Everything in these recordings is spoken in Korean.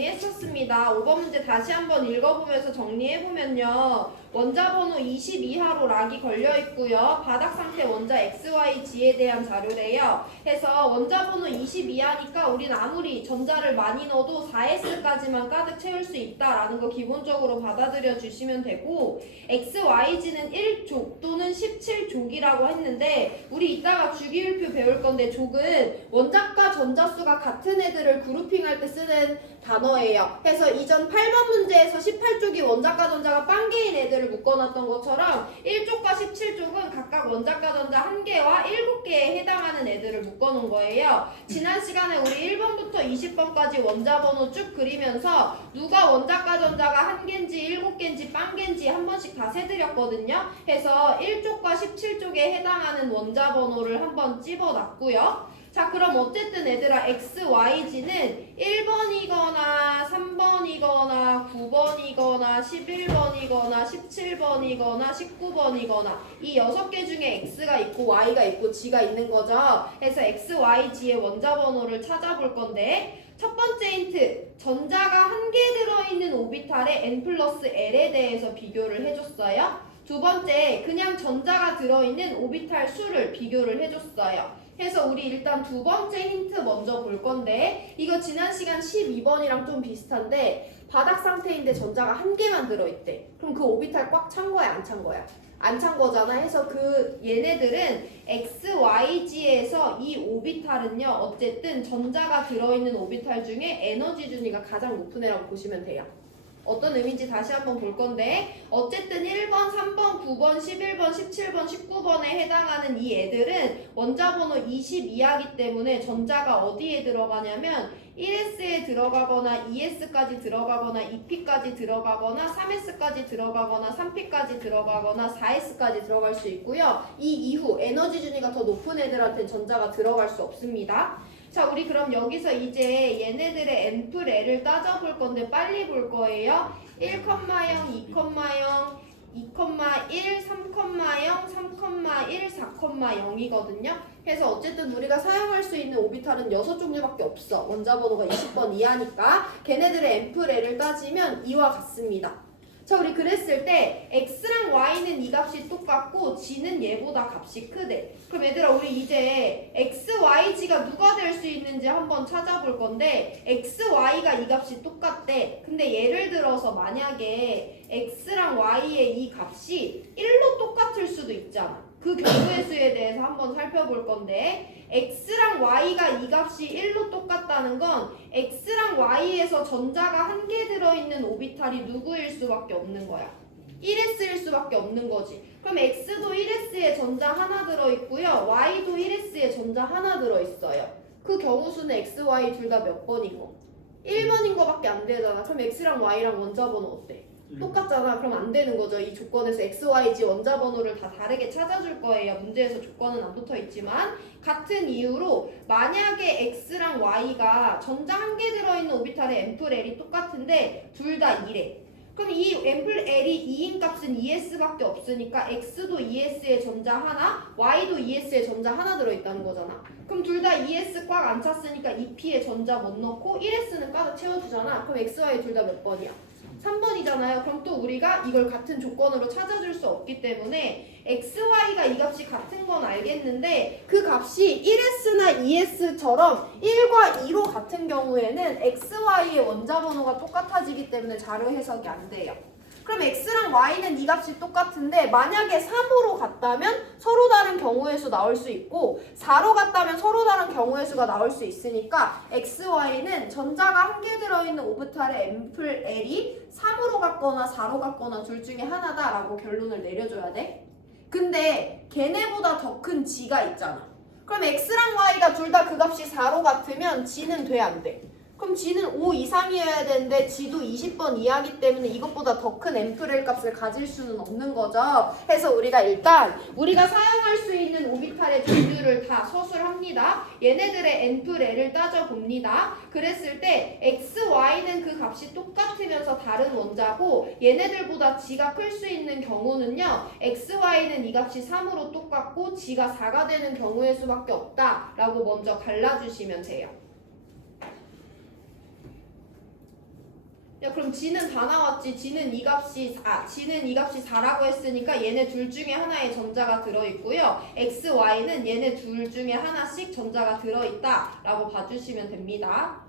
정리했었습니다. 5번 문제 다시 한번 읽어보면서 정리해보면요. 원자 번호 22하로 락이 걸려있고요. 바닥 상태 원자 XYG에 대한 자료래요. 해서 원자 번호 22하니까 우린 아무리 전자를 많이 넣어도 4S까지만 가득 채울 수 있다라는 거 기본적으로 받아들여 주시면 되고, XYG는 1족 또는 17족이라고 했는데 우리 이따가 주기율표 배울 건데 족은 원자과 전자수가 같은 애들을 그룹핑할 때 쓰는 단어예요. 그래서 이전 8번 문제에서 18쪽이 원자과 전자가 빵개인 애들을 묶어놨던 것처럼 1쪽과 17쪽은 각각 원자과 전자 1개와 7개에 해당하는 애들을 묶어놓은 거예요. 지난 시간에 우리 1번부터 20번까지 원자 번호 쭉 그리면서 누가 원자과 전자가 1개인지 7개인지 빵개인지 한 번씩 다 세드렸거든요. 해서 1쪽과 17쪽에 해당하는 원자 번호를 한번 찝어놨고요. 자, 그럼 어쨌든 얘들아 XYG는 1번이거나 3번이거나 9번이거나 11번이거나 17번이거나 19번이거나 이 6개 중에 X가 있고 Y가 있고 G가 있는 거죠. 그래서 XYG의 원자 번호를 찾아볼 건데, 첫 번째 힌트, 전자가 1개 들어있는 오비탈의 N 플러스 L에 대해서 비교를 해줬어요. 두 번째, 그냥 전자가 들어있는 오비탈 수를 비교를 해줬어요. 그래서 우리 일단 두 번째 힌트 먼저 볼 건데, 이거 지난 시간 12번이랑 좀 비슷한데 바닥 상태인데 전자가 1개만 들어있대. 그럼 그 오비탈 꽉 찬 거야, 안 찬 거야? 안 찬 거잖아. 해서 그 얘네들은 XYG에서 이 오비탈은요, 어쨌든 전자가 들어있는 오비탈 중에 에너지 준위가 가장 높은 애라고 보시면 돼요. 어떤 의미인지 다시 한번 볼 건데, 어쨌든 1번, 3번, 9번, 11번, 17번, 19번에 해당하는 이 애들은 원자 번호 22하기 때문에 전자가 어디에 들어가냐면 1S에 들어가거나 2S까지 들어가거나 2P까지 들어가거나 3S까지 들어가거나 3P까지 들어가거나 4S까지 들어갈 수 있고요. 이 이후 에너지 준위가 더 높은 애들한테는 전자가 들어갈 수 없습니다. 자, 우리 그럼 여기서 이제 얘네들의 N플 L을 따져볼 건데 빨리 볼 거예요. 1,0, 2,0, 2,1, 3,0, 3,1, 4,0이거든요. 그래서 어쨌든 우리가 사용할 수 있는 오비탈은 6종류밖에 없어. 원자 번호가 20번 이하니까 걔네들의 N플 L을 따지면 이와 같습니다. 자, 우리 그랬을 때 X랑 Y는 이 값이 똑같고 G는 얘보다 값이 크대. 그럼 얘들아, 우리 이제 XYG가 누가 될 수 있는지 한번 찾아볼 건데, XY가 이 값이 똑같대. 근데 예를 들어서 만약에 X랑 Y의 이 값이 1로 똑같을 수도 있잖아. 그 경우의 수에 대해서 한번 살펴볼 건데, X랑 Y가 이 값이 1로 똑같다는 건 X랑 Y에서 전자가 1개 들어있는 오비탈이 누구일 수밖에 없는 거야. 1S일 수밖에 없는 거지. 그럼 X도 1S에 전자 하나 들어있고요. Y도 1S에 전자 하나 들어있어요. 그 경우 수는 X, Y 둘 다 몇 번인 거? 1번인 거밖에 안 되잖아. 그럼 X랑 Y랑 원자 번호 어때? 똑같잖아. 그럼 안 되는 거죠. 이 조건에서 XYG 원자 번호를 다 다르게 찾아줄 거예요. 문제에서 조건은 안 붙어 있지만, 같은 이유로 만약에 X랑 Y가 전자 1개 들어있는 오비탈의 N플 L이 똑같은데 둘 다 2래. 그럼 이 N플 L이 2인 값은 2S밖에 없으니까 X도 2S에 전자 하나, Y도 2S에 전자 하나 들어있다는 거잖아. 그럼 둘 다 2S 꽉 안 찼으니까 2P에 전자 못 넣고 1S는 가득 채워주잖아. 그럼 XY 둘 다 몇 번이야? 3번이잖아요. 그럼 또 우리가 이걸 같은 조건으로 찾아줄 수 없기 때문에 XY가 이 값이 같은 건 알겠는데, 그 값이 1S나 2S처럼 1과 2로 같은 경우에는 XY의 원자 번호가 똑같아지기 때문에 자료 해석이 안 돼요. 그럼 X랑 Y는 이 값이 똑같은데 만약에 3으로 같다면 서로 다른 경우의 수 나올 수 있고, 4로 같다면 서로 다른 경우의 수가 나올 수 있으니까 X, Y는 전자가 1개 들어있는 오비탈의 N플 L이 3으로 같거나 4로 같거나 둘 중에 하나다라고 결론을 내려줘야 돼. 근데 걔네보다 더 큰 G가 있잖아. 그럼 X랑 Y가 둘 다 그 값이 4로 같으면 G는 돼, 안 돼? 그럼 G는 5 이상이어야 되는데 G도 20번 이하기 때문에 이것보다 더 큰 N플 L 값을 가질 수는 없는 거죠. 그래서 우리가 일단 우리가 사용할 수 있는 오비탈의 종류를 다 서술합니다. 얘네들의 N플 L을 따져봅니다. 그랬을 때 X, Y는 그 값이 똑같으면서 다른 원자고, 얘네들보다 G가 클 수 있는 경우는요, X, Y는 이 값이 3으로 똑같고 G가 4가 되는 경우의 수밖에 없다라고 먼저 갈라주시면 돼요. 야 그럼 G는 다 나왔지. G는 이 값이 4라고 했으니까 얘네 둘 중에 하나에 전자가 들어있고요. X, Y는 얘네 둘 중에 하나씩 전자가 들어있다 라고 봐주시면 됩니다.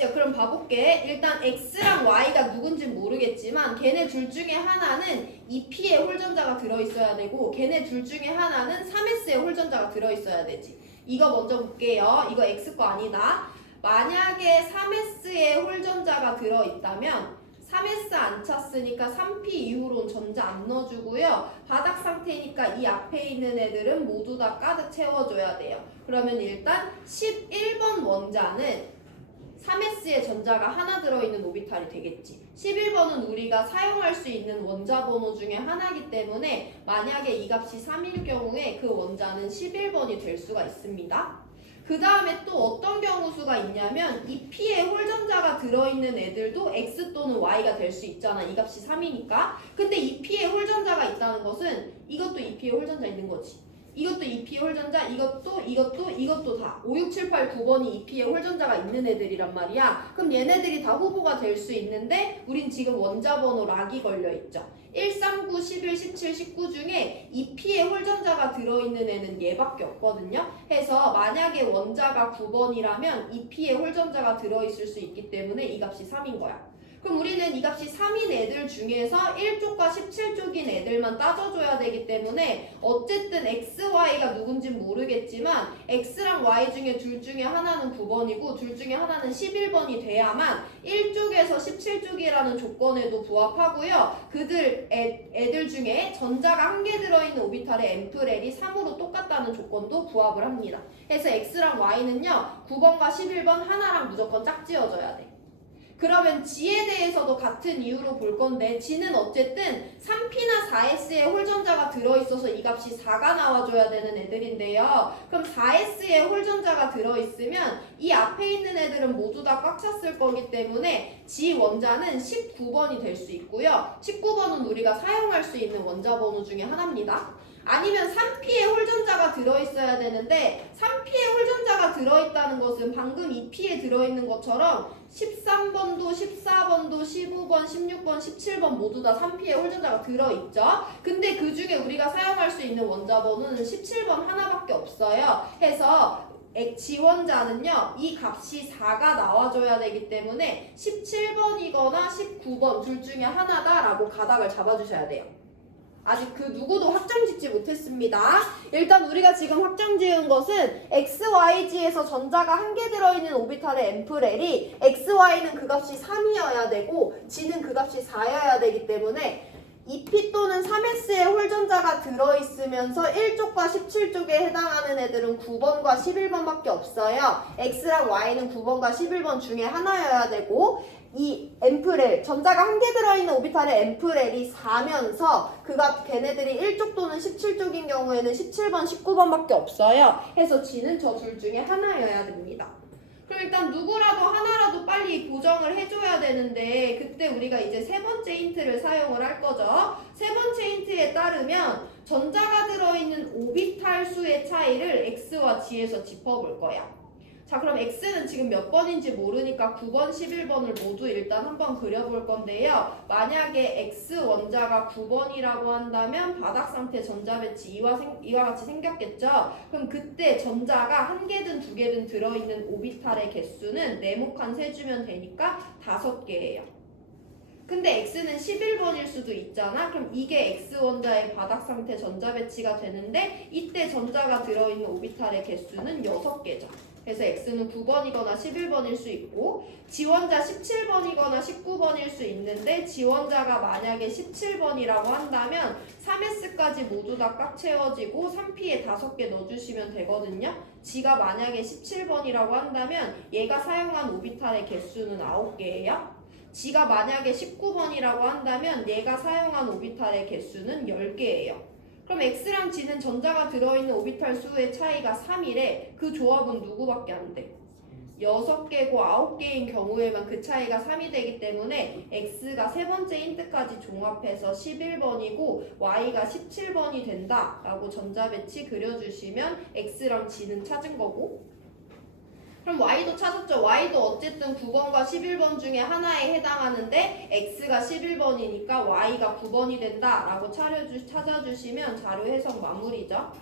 야 그럼 봐볼게. 일단 X랑 Y가 누군지 모르겠지만 걔네 둘 중에 하나는 2P의 홀전자가 들어있어야 되고 걔네 둘 중에 하나는 3S의 홀전자가 들어있어야 되지. 이거 먼저 볼게요. 이거 X 거 아니다. 만약에 3S의 홀전자가 들어있다면 3S 안 찼으니까 3P 이후로는 전자 안 넣어주고요. 바닥 상태니까 이 앞에 있는 애들은 모두 다 가득 채워줘야 돼요. 그러면 일단 11번 원자는 3S의 전자가 하나 들어있는 오비탈이 되겠지. 11번은 우리가 사용할 수 있는 원자 번호 중에 하나이기 때문에 만약에 이 값이 3일 경우에 그 원자는 11번이 될 수가 있습니다. 그 다음에 또 어떤 경우 수가 있냐면 2P의 홀전자가 들어있는 애들도 X 또는 Y가 될 수 있잖아. 이 값이 3이니까. 근데 2P의 홀전자가 있다는 것은 이것도 2P의 홀전자 있는 거지. 이것도 2P의 홀전자, 이것도 다 5, 6, 7, 8, 9번이 2P의 홀전자가 있는 애들이란 말이야. 그럼 얘네들이 다 후보가 될 수 있는데 우린 지금 원자 번호 락이 걸려있죠. 1, 3, 9, 11, 17, 19 중에 2P의 홀전자가 들어있는 애는 얘밖에 없거든요. 해서 만약에 원자가 9번이라면 2P의 홀전자가 들어있을 수 있기 때문에 이 값이 3인 거야. 그럼 우리는 이 값이 3인 애들 중에서 1쪽과 17쪽인 애들만 따져줘야 되기 때문에 어쨌든 X, Y가 누군지 모르겠지만 X랑 Y 중에 둘 중에 하나는 9번이고 둘 중에 하나는 11번이 돼야만 1쪽에서 17쪽이라는 조건에도 부합하고요. 애들 중에 전자가 한 개 들어있는 오비탈의 앰플L이 3으로 똑같다는 조건도 부합을 합니다. 그래서 X랑 Y는요 9번과 11번 하나랑 무조건 짝지어져야 돼. 그러면 G에 대해서도 같은 이유로 볼 건데 G는 어쨌든 3P나 4S의 홀전자가 들어있어서 이 값이 4가 나와줘야 되는 애들인데요. 그럼 4S의 홀전자가 들어있으면 이 앞에 있는 애들은 모두 다 꽉 찼을 거기 때문에 G 원자는 19번이 될 수 있고요. 19번은 우리가 사용할 수 있는 원자 번호 중에 하나입니다. 아니면 3P의 홀전자가 들어있어야 되는데 3P의 홀전자가 들어있다는 것은 방금 2P에 들어있는 것처럼 13번도 14번도 15번 16번 17번 모두 다 3P의 홀전자가 들어있죠. 근데 그 중에 우리가 사용할 수 있는 원자 번호는 17번 하나밖에 없어요. 해서 지원자는요 이 값이 4가 나와줘야 되기 때문에 17번이거나 19번 둘 중에 하나다라고 가닥을 잡아주셔야 돼요. 아직 그 누구도 확정 짓지 못했습니다. 일단 우리가 지금 확정 지은 것은 XYG에서 전자가 한 개 들어있는 오비탈의 앰플L이 XY는 그 값이 3이어야 되고 G는 그 값이 4여야 되기 때문에 2P 또는 3S의 홀전자가 들어있으면서 1쪽과 17쪽에 해당하는 애들은 9번과 11번밖에 없어요. X랑 Y는 9번과 11번 중에 하나여야 되고 이 앰플L, 전자가 한 개 들어있는 오비탈의 앰플L이 4면서 걔네들이 1쪽 또는 17쪽인 경우에는 17번, 19번밖에 없어요. 해서 G는 저 둘 중에 하나여야 됩니다. 그럼 일단 누구라도 하나라도 빨리 고정을 해줘야 되는데 그때 우리가 이제 세 번째 힌트를 사용을 할 거죠. 세 번째 힌트에 따르면 전자가 들어있는 오비탈 수의 차이를 X와 G에서 짚어볼 거야. 자 그럼 X는 지금 몇 번인지 모르니까 9번, 11번을 모두 일단 한번 그려볼 건데요. 만약에 X 원자가 9번이라고 한다면 바닥 상태 전자 배치 이와 같이 생겼겠죠. 그럼 그때 전자가 한 개든 두 개든 들어있는 오비탈의 개수는 네모칸 세주면 되니까 5개예요. 근데 X는 11번일 수도 있잖아. 그럼 이게 X 원자의 바닥 상태 전자 배치가 되는데 이때 전자가 들어있는 오비탈의 개수는 6개죠. 그래서 X는 9번이거나 11번일 수 있고 지원자 17번이거나 19번일 수 있는데 지원자가 만약에 17번이라고 한다면 3S까지 모두 다 꽉 채워지고 3P에 5개 넣어주시면 되거든요. G가 만약에 17번이라고 한다면 얘가 사용한 오비탈의 개수는 9개예요. G가 만약에 19번이라고 한다면 얘가 사용한 오비탈의 개수는 10개예요. 그럼 X랑 G는 전자가 들어있는 오비탈 수의 차이가 3이래. 그 조합은 누구밖에 안 돼? 6개고 9개인 경우에만 그 차이가 3이 되기 때문에 X가 세 번째 힌트까지 종합해서 11번이고 Y가 17번이 된다 라고 전자 배치 그려주시면 X랑 G는 찾은 거고 그럼 y도 찾았죠? y도 어쨌든 9번과 11번 중에 하나에 해당하는데 x가 11번이니까 y가 9번이 된다라고 찾아주시면 자료 해석 마무리죠.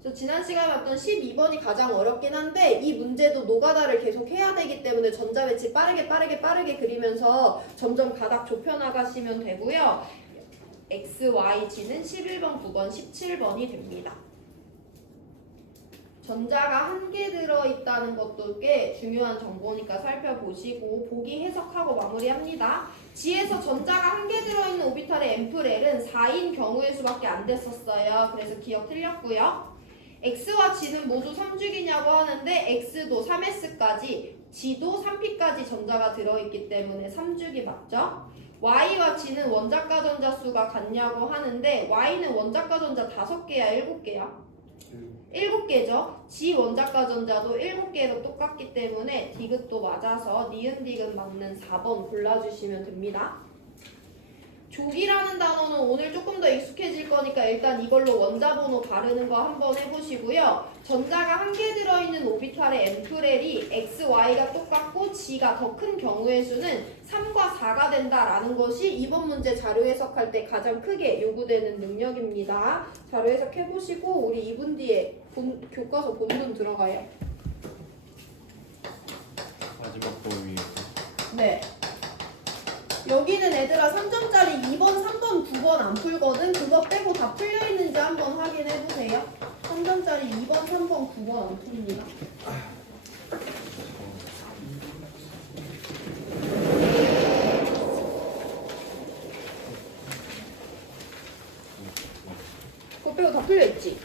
그래서 지난 시간에 봤던 12번이 가장 어렵긴 한데 이 문제도 노가다를 계속 해야 되기 때문에 전자배치 빠르게 그리면서 점점 가닥 좁혀나가시면 되고요. x, y, g는 11번, 9번, 17번이 됩니다. 전자가 한 개 들어있다는 것도 꽤 중요한 정보니까 살펴보시고 보기 해석하고 마무리합니다. G에서 전자가 한 개 들어있는 오비탈의 앰플L은 4인 경우의 수밖에 안 됐었어요. 그래서 기억 틀렸고요. X와 G는 모두 3주기냐고 하는데 X도 3S까지, G도 3P까지 전자가 들어있기 때문에 3주기 맞죠? Y와 G는 원자가 전자 수가 같냐고 하는데 Y는 원자가 전자 5개야 7개야? 7개죠. G 원자가 전자도 7개로 똑같기 때문에 디귿도 맞아서 니은 디귿 맞는 4번 골라주시면 됩니다. 조기라는 단어는 오늘 조금 더 익숙해질 거니까 일단 이걸로 원자번호 바르는 거 한번 해보시고요. 전자가 한 개 들어있는 오비탈의 앰플L이 x, y가 똑같고 g가 더 큰 경우의 수는 3과 4가 된다라는 것이 이번 문제 자료 해석할 때 가장 크게 요구되는 능력입니다. 자료 해석해보시고 우리 2분 뒤에 교과서 본문 들어가요. 마지막 거 위에. 네. 여기는 애들아 3점짜리 2번, 3번, 9번 안 풀거든? 그거 빼고 다 풀려있는지 한번 확인해보세요. 3점짜리 2번, 3번, 9번 안 풉니다. 그거 빼고 다 풀려있지?